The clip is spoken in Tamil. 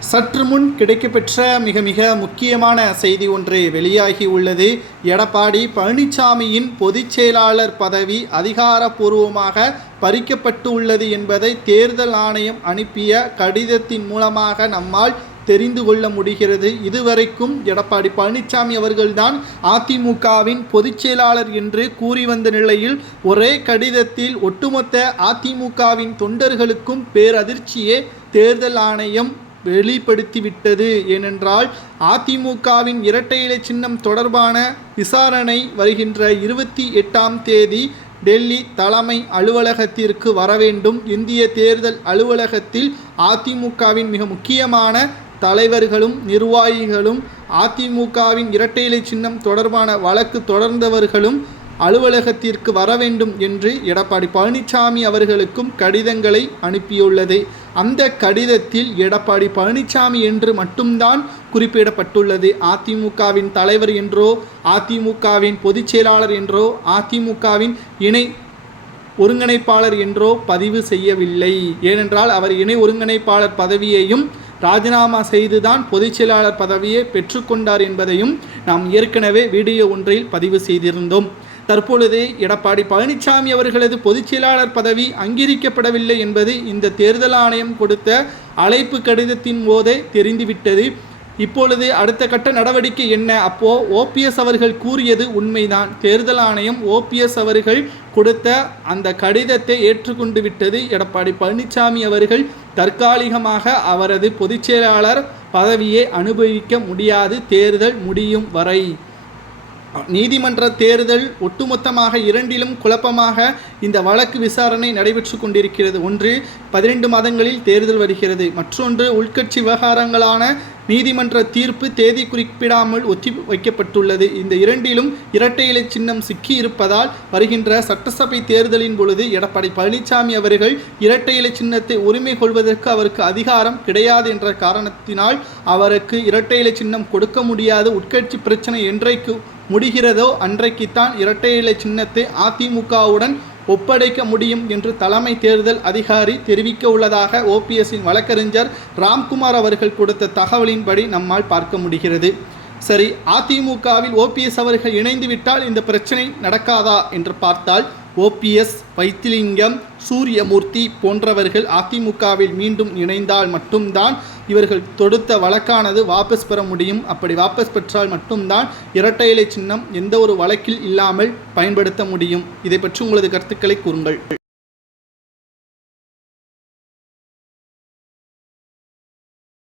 சற்று முன் கிடைக்கப்பெற்ற மிக மிக முக்கியமான செய்தி ஒன்று வெளியாகி உள்ளது. எடப்பாடி பழனிசாமியின் பொதுச் செயலாளர் பதவி அதிகாரப்பூர்வமாக பறிக்கப்பட்டு உள்ளது என்பதை தேர்தல் ஆணையம் அனுப்பிய கடிதத்தின் மூலமாக நம்மால் தெரிந்து கொள்ள முடிகிறது. இதுவரைக்கும் எடப்பாடி பழனிசாமி அவர்கள்தான் அதிமுகவின் பொதுச் செயலாளர் என்று கூறி வந்த நிலையில் ஒரே கடிதத்தில் ஒட்டுமொத்த அதிமுகவின் தொண்டர்களுக்கும் பேரதிர்ச்சியே தேர்தல் ஆணையம் வெளிப்படுத்திவிட்டது ஏனென்றால் அதிமுகவின் இரட்டை இலை சின்னம் தொடர்பான விசாரணை வருகின்ற இருபத்தி எட்டாம் தேதி டெல்லி தலைமை அலுவலகத்திற்கு வர வேண்டும். இந்திய தேர்தல் அலுவலகத்தில் அதிமுகவின் மிக முக்கியமான தலைவர்களும் நிர்வாகிகளும் அதிமுகவின் இரட்டை இலை சின்னம் தொடர்பான வழக்கு தொடர்ந்தவர்களும் அலுவலகத்திற்கு வர வேண்டும் என்று எடப்பாடி பழனிசாமி அவர்களுக்கும் கடிதங்களை அனுப்பியுள்ளது. அந்த கடிதத்தில் எடப்பாடி பழனிசாமி என்று மட்டும்தான் குறிப்பிடப்பட்டுள்ளது. அதிமுகவின் தலைவர் என்றோ அதிமுகவின் பொதுச் செயலாளர் என்றோ அதிமுகவின் இணை ஒருங்கிணைப்பாளர் என்றோ பதிவு செய்யவில்லை. ஏனென்றால் அவர் இணை ஒருங்கிணைப்பாளர் பதவியையும் ராஜினாமா செய்துதான் பொதுச் செயலாளர் பதவியை பெற்றுக்கொண்டார் என்பதையும் நாம் ஏற்கனவே வீடியோ ஒன்றில் பதிவு செய்திருந்தோம். தற்பொழுது எடப்பாடி பழனிசாமி அவர்களது பொதுச்செயலாளர் பதவி அங்கீகரிக்கப்படவில்லை என்பது இந்த தேர்தல் ஆணையம் கொடுத்த அழைப்பு கடிதத்தின் போதே தெரிந்துவிட்டது. இப்பொழுது அடுத்த கட்ட நடவடிக்கை என்ன? அப்போ ஓபிஎஸ் அவர்கள் கூறியது உண்மைதான். தேர்தல் ஆணையம் ஓபிஎஸ் அவர்கள் கொடுத்த அந்த கடிதத்தை ஏற்றுக்கொண்டு விட்டது எடப்பாடி பழனிசாமி அவர்கள். தற்காலிகமாக அவரது பொதுச்செயலாளர் பதவியை அனுபவிக்க முடியாது. தேர்தல் முடியும் வரை நீதிமன்ற தேர்தல் ஒட்டுமொத்தமாக இரண்டிலும் குழப்பமாக இந்த வழக்கு விசாரணை நடைபெற்று கொண்டிருக்கிறது. ஒன்று பதினெண்டு மாதங்களில் தேர்தல் வருகிறது. மற்றொன்று உள்கட்சி விவகாரங்களான நீதிமன்ற தீர்ப்பு தேதி குறிப்பிடாமல் ஒத்தி வைக்கப்பட்டுள்ளது. இந்த இரண்டிலும் இரட்டை இலை சின்னம் சிக்கி இருப்பதால் வருகின்ற சட்டசபை தேர்தலின் பொழுது எடப்பாடி பழனிசாமி அவர்கள் இரட்டை இலை சின்னத்தை உரிமை கொள்வதற்கு அவருக்கு அதிகாரம் கிடையாது என்ற காரணத்தினால் அவருக்கு இரட்டை இலை சின்னம் கொடுக்க முடியாது. உட்கட்சி பிரச்சனை என்றைக்கு முடிகிறதோ அன்றைக்குத்தான் இரட்டை இலை சின்னத்தை அதிமுகவுடன் ஒப்படைக்க முடியும் என்று தலைமை தேர்தல் அதிகாரி தெரிவிக்க உள்ளதாக ஓபிஎஸ்ஸின் வழக்கறிஞர் ராம்குமார் அவர்கள் கொடுத்த தகவலின்படி நம்மால் பார்க்க முடிகிறது. சரி அதிமுகவில் ஓபிஎஸ் அவர்கள் இணைந்து விட்டால் இந்த பிரச்சனை நடக்காதா என்று பார்த்தால் ஓபிஎஸ் வைத்திலிங்கம் சூரியமூர்த்தி போன்றவர்கள் அதிமுகவில் மீண்டும் இணைந்தால் மட்டும்தான் இவர்கள் தொடுத்த வழக்கானது வாபஸ் பெற முடியும். அப்படி வாபஸ் பெற்றால் மட்டும்தான் இரட்டை இலை சின்னம் எந்த ஒரு வழக்கில் இல்லாமல் பயன்படுத்த முடியும். இதை பற்றி உங்களது கருத்துக்களை கூறுங்கள்.